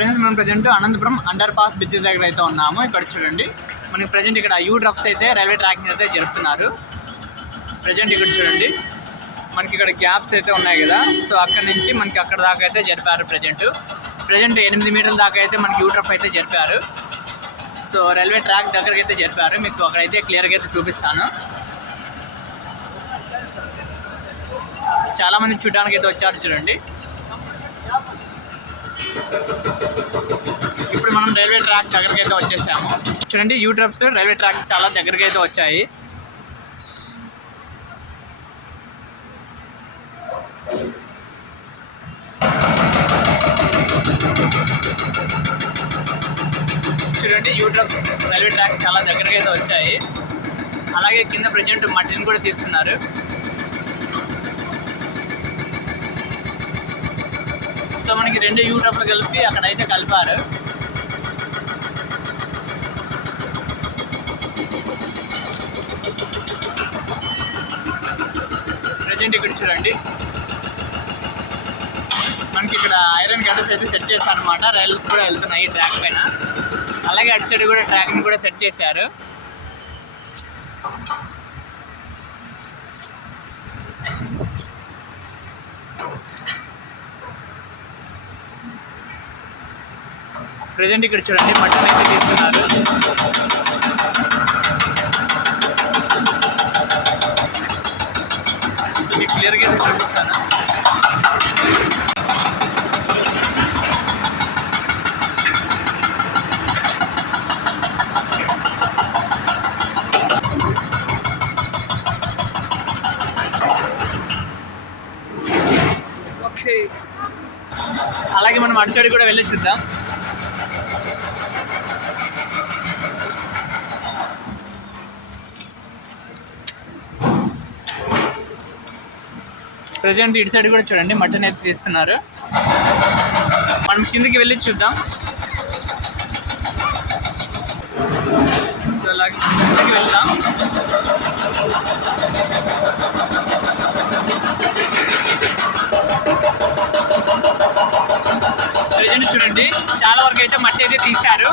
ఫ్రెండ్స్ మనం present Anantapuram under pass bridges దగ్గర అయితే ఉన్నాము. ఇక్కడ చూడండి మనకి ప్రజెంట్ ఇక్కడ యూ డ్రాప్స్ అయితే రైల్వే ట్రాకింగ్ అయితే జరుపుతున్నారు. ప్రజెంట్ ఇక్కడ చూడండి మనకి ఇక్కడ గ్యాప్స్ అయితే ఉన్నాయి కదా, సో అక్కడ నుంచి మనకి అక్కడ దాకా అయితే జరిపారు. ప్రజెంట్ 8 మీటర్ల దాకా అయితే మనకి యూ డ్రాప్ అయితే జరిపారు. సో రైల్వే ట్రాక్ దగ్గరికి అయితే జరిపారు. మీకు అక్కడైతే క్లియర్గా అయితే చూపిస్తాను. చాలామంది చూడడానికి అయితే వచ్చారు చూడండి. ఇప్పుడు మనం రైల్వే ట్రాక్ దగ్గరికి అయితే వచ్చేసాము. చూడండి యూ డ్రాప్స్ రైల్వే ట్రాక్ చాలా దగ్గరికి అయితే వచ్చాయి. చూడండి యూ డ్రాప్స్ రైల్వే ట్రాక్ చాలా దగ్గరగా అయితే వచ్చాయి. అలాగే కింద ప్రజెంట్ మట్టిని కూడా తీస్తున్నారు. సో మనకి 2 యూ డ్రాప్లు కలిపి అక్కడైతే కలిపారు. ప్రజెంట్ ఇక్కడ చూడండి మనకి ఇక్కడ ఐరన్ గడ్డస్ అయితే సెట్ చేశారు అనమాట. రైల్స్ కూడా వెళ్తున్నాయి ట్రాక్ పైన. అలాగే అటు సైడ్ కూడా ట్రాక్ని కూడా సెట్ చేశారు. ప్రజెంట్ ఇక్కడ చూడండి మటన్ అయితే తీస్తున్నారు. సో మీకు క్లియర్గా అయితే చూపిస్తాను. ఓకే, అలాగే మనం అటు సైడ్ కూడా వెళ్ళేసిద్దాం. ప్రజెంట్ ఇటు సైడ్ కూడా చూడండి మటన్ అయితే తీస్తున్నారు. మనం కిందికి వెళ్ళి చూద్దాం. సో అలాగే కిందికి వెళ్దాం. ప్రజెంట్ చూడండి చాలా వరకు అయితే మట్టి అయితే తీశారు.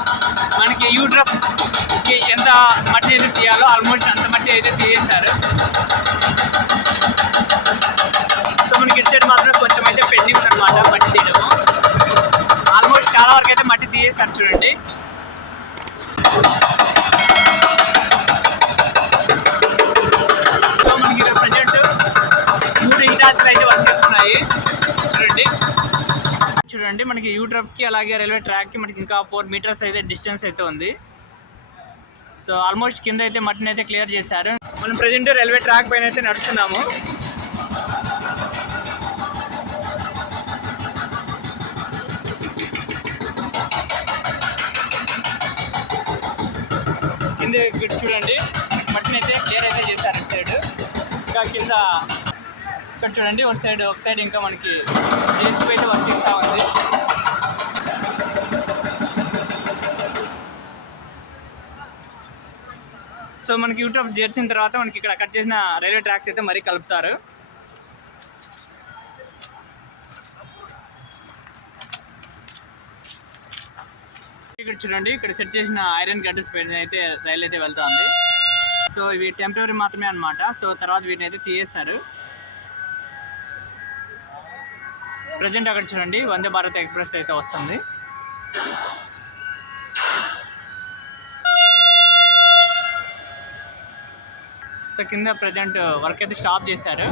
మనకి యూ డ్రాప్కి ఎంత మట్టి అయితే తీయాలో ఆల్మోస్ట్ అంత మట్టి అయితే తీసేశారు. సో మనకి ఇటు సైడ్ మాత్రం కొంచెం అయితే పెండింగ్ ఉందన్నమాట మట్టి తీయడము. ఆల్మోస్ట్ చాలా వరకు అయితే మట్టి తీసేశారు చూడండి. సో మనకి ఇక్కడ ప్రజెంట్ 3 హిటాచ్లు అయితే వర్క్ చేస్తున్నాయి చూడండి. మనకి యూ డ్రాప్కి అలాగే రైల్వే ట్రాక్కి మనకి ఇంకా 4 మీటర్స్ అయితే డిస్టెన్స్ అయితే ఉంది. సో ఆల్మోస్ట్ కింద అయితే మట్టిని అయితే క్లియర్ చేశారు. మనం ప్రజెంట్ రైల్వే ట్రాక్ పైన అయితే నడుస్తున్నాము. కింద చూడండి మట్టిని అయితే క్లియర్ అయితే చేశారు ఇటు సైడ్. ఇంకా కింద ఇక్కడ చూడండి ఒక సైడ్ ఇంకా మనకి జేసీబీ అయితే వర్క్ చేస్తూ ఉంది. సో మనకి యూ డ్రాప్ చేర్చిన తర్వాత మనకి ఇక్కడ కట్ చేసిన రైల్వే ట్రాక్స్ అయితే మరీ కలుపుతారు. ఇక్కడ చూడండి ఇక్కడ సెట్ చేసిన ఐరన్ గడ్డస్ పైన అయితే రైలు అయితే వెళ్తుంది. సో ఇవి టెంపరీ మాత్రమే అనమాట. సో తర్వాత వీటిని అయితే తీయేస్తారు. ప్రజెంట్ అక్కడ చూడండి వందే భారత్ ఎక్స్ప్రెస్ అయితే వస్తుంది. సో కింద ప్రజెంట్ వర్క్ అయితే స్టాప్ చేశారు.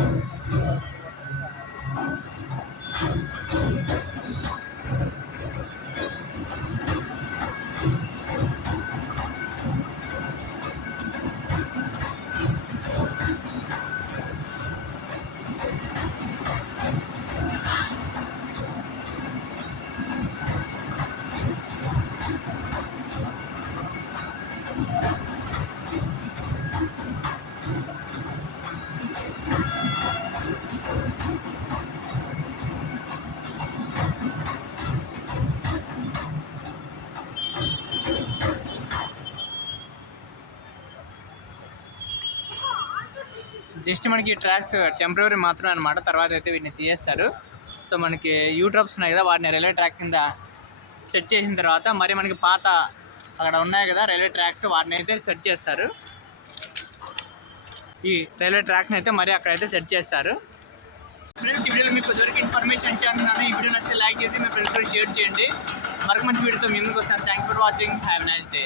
జస్ట్ మనకి ట్రాక్స్ టెంపరీ మాత్రమే అనమాట. తర్వాత అయితే వీటిని తీసేస్తారు. సో మనకి యూ డ్రాప్స్ ఉన్నాయి కదా, వాటిని రైల్వే ట్రాక్ కింద సెట్ చేసిన తర్వాత మరి మనకి పాత అక్కడ ఉన్నాయి కదా రైల్వే ట్రాక్స్, వాటిని అయితే సెట్ చేస్తారు. ఈ రైల్వే ట్రాక్ని అయితే మరి అక్కడైతే సెట్ చేస్తారు. ఫ్రెండ్స్, ఈ వీడియోలో మీకు దొరికి ఇన్ఫర్మేషన్ ఇచ్చాను. ఈ వీడియో నచ్చితే లైక్ చేసి మీ ఫ్రెండ్స్ కూడా షేర్ చేయండి. మరొక మంచి వీడియోతో మీ ముందుకు వస్తాను. Thank for watching. Have a nice day.